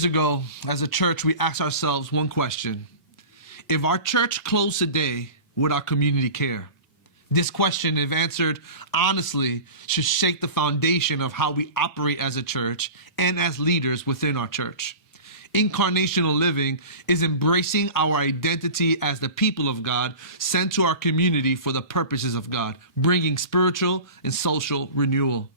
Years ago, as a church, we asked ourselves one question. If our church closed today, would our community care? This question, if answered honestly, should shake the foundation of how we operate as a church and as leaders within our church. Incarnational living is embracing our identity as the people of God sent to our community for the purposes of God, bringing spiritual and social renewal.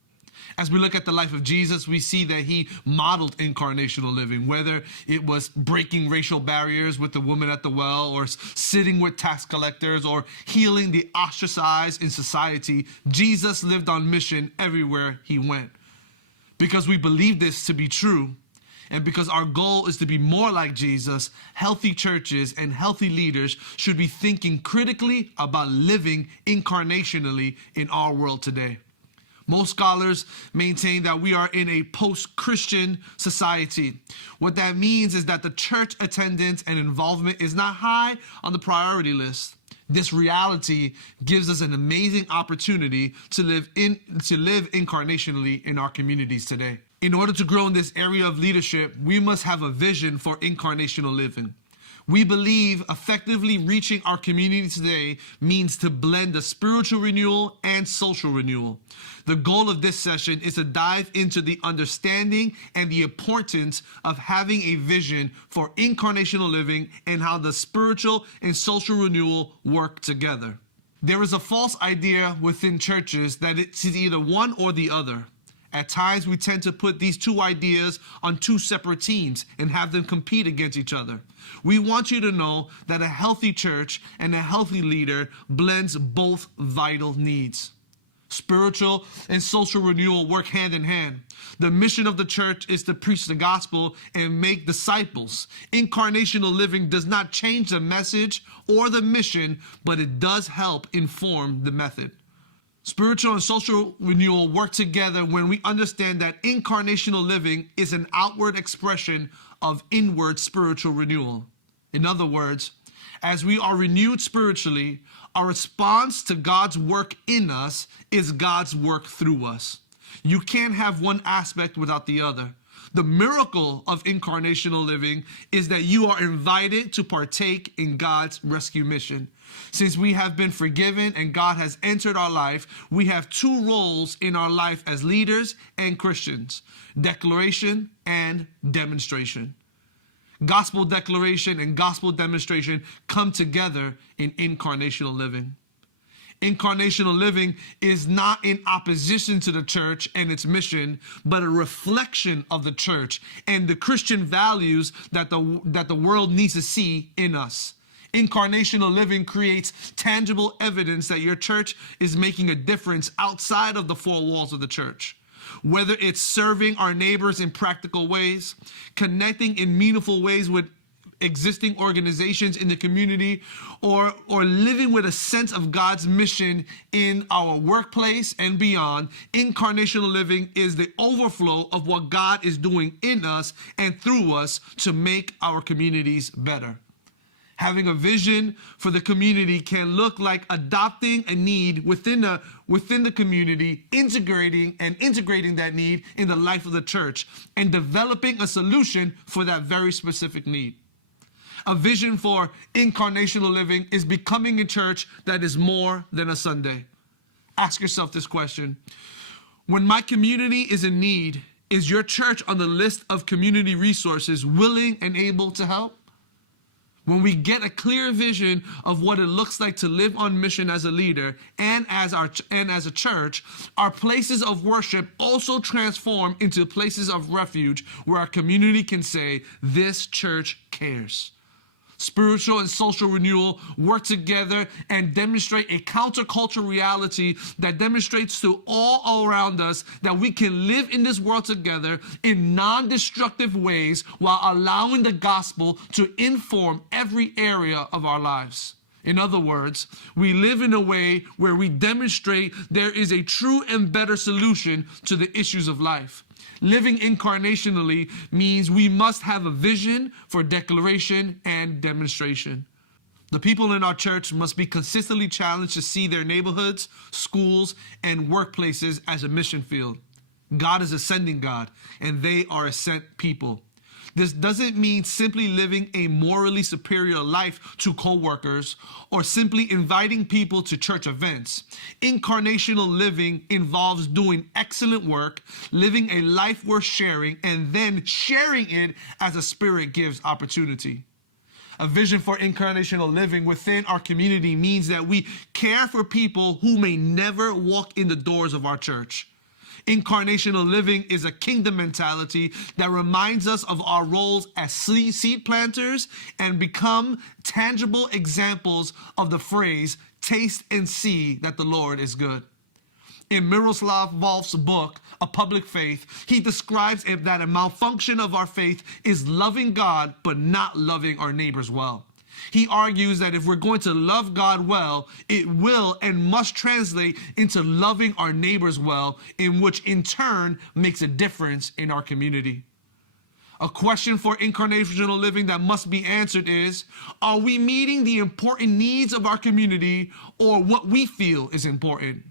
As we look at the life of Jesus, we see that he modeled incarnational living, whether it was breaking racial barriers with the woman at the well, or sitting with tax collectors, or healing the ostracized in society. Jesus lived on mission everywhere he went. Because we believe this to be true, and because our goal is to be more like Jesus, healthy churches and healthy leaders should be thinking critically about living incarnationally in our world today. Most scholars maintain that we are in a post-Christian society. What that means is that the church attendance and involvement is not high on the priority list. This reality gives us an amazing opportunity to live incarnationally in our communities today. In order to grow in this area of leadership, we must have a vision for incarnational living. We believe effectively reaching our community today means to blend the spiritual renewal and social renewal. The goal of this session is to dive into the understanding and the importance of having a vision for incarnational living and how the spiritual and social renewal work together. There is a false idea within churches that it's either one or the other. At times, we tend to put these two ideas on two separate teams and have them compete against each other. We want you to know that a healthy church and a healthy leader blends both vital needs. Spiritual and social renewal work hand in hand. The mission of the church is to preach the gospel and make disciples. Incarnational living does not change the message or the mission, but it does help inform the method. Spiritual and social renewal work together when we understand that incarnational living is an outward expression of inward spiritual renewal. In other words, as we are renewed spiritually, our response to God's work in us is God's work through us. You can't have one aspect without the other. The miracle of incarnational living is that you are invited to partake in God's rescue mission. Since we have been forgiven and God has entered our life, we have two roles in our life as leaders and Christians: declaration and demonstration. Gospel declaration and gospel demonstration come together in incarnational living. Incarnational living is not in opposition to the church and its mission, but a reflection of the church and the Christian values that the world needs to see in us. Incarnational living creates tangible evidence that your church is making a difference outside of the four walls of the church. Whether it's serving our neighbors in practical ways, connecting in meaningful ways with existing organizations in the community, or living with a sense of God's mission in our workplace and beyond, incarnational living is the overflow of what God is doing in us and through us to make our communities better. Having a vision for the community can look like adopting a need within the community, integrating that need in the life of the church, and developing a solution for that very specific need. A vision for incarnational living is becoming a church that is more than a Sunday. Ask yourself this question: when my community is in need, is your church on the list of community resources willing and able to help? When we get a clear vision of what it looks like to live on mission as a leader and as a church, our places of worship also transform into places of refuge where our community can say, "This church cares." Spiritual and social renewal work together and demonstrate a countercultural reality that demonstrates to all around us that we can live in this world together in non-destructive ways while allowing the gospel to inform every area of our lives. In other words, we live in a way where we demonstrate there is a true and better solution to the issues of life. Living incarnationally means we must have a vision for declaration and demonstration. The people in our church must be consistently challenged to see their neighborhoods, schools, and workplaces as a mission field. God is a sending God, and they are a sent people. This doesn't mean simply living a morally superior life to coworkers or simply inviting people to church events. Incarnational living involves doing excellent work, living a life worth sharing, and then sharing it as the Spirit gives opportunity. A vision for incarnational living within our community means that we care for people who may never walk in the doors of our church. Incarnational living is a kingdom mentality that reminds us of our roles as seed planters and become tangible examples of the phrase, taste and see that the Lord is good. In Miroslav Volf's book, A Public Faith, he describes that a malfunction of our faith is loving God but not loving our neighbors well. He argues that if we're going to love God well, it will and must translate into loving our neighbors well, in which in turn makes a difference in our community. A question for incarnational living that must be answered is, are we meeting the important needs of our community or what we feel is important?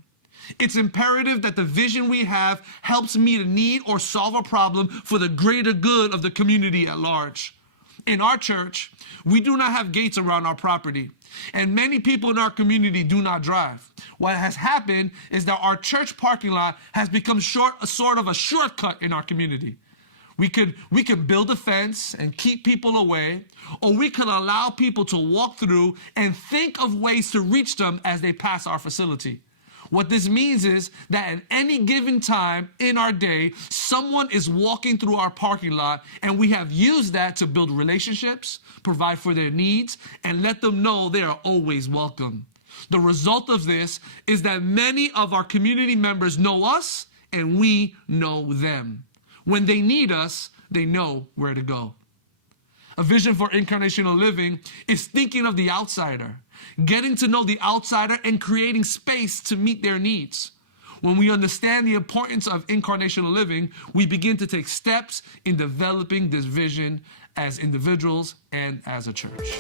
It's imperative that the vision we have helps meet a need or solve a problem for the greater good of the community at large. In our church, we do not have gates around our property, and many people in our community do not drive. What has happened is that our church parking lot has become sort of a shortcut in our community. We could build a fence and keep people away, or we could allow people to walk through and think of ways to reach them as they pass our facility. What this means is that at any given time in our day, someone is walking through our parking lot, and we have used that to build relationships, provide for their needs, and let them know they are always welcome. The result of this is that many of our community members know us, and we know them. When they need us, they know where to go. A vision for incarnational living is thinking of the outsider, getting to know the outsider and creating space to meet their needs. When we understand the importance of incarnational living, we begin to take steps in developing this vision as individuals and as a church.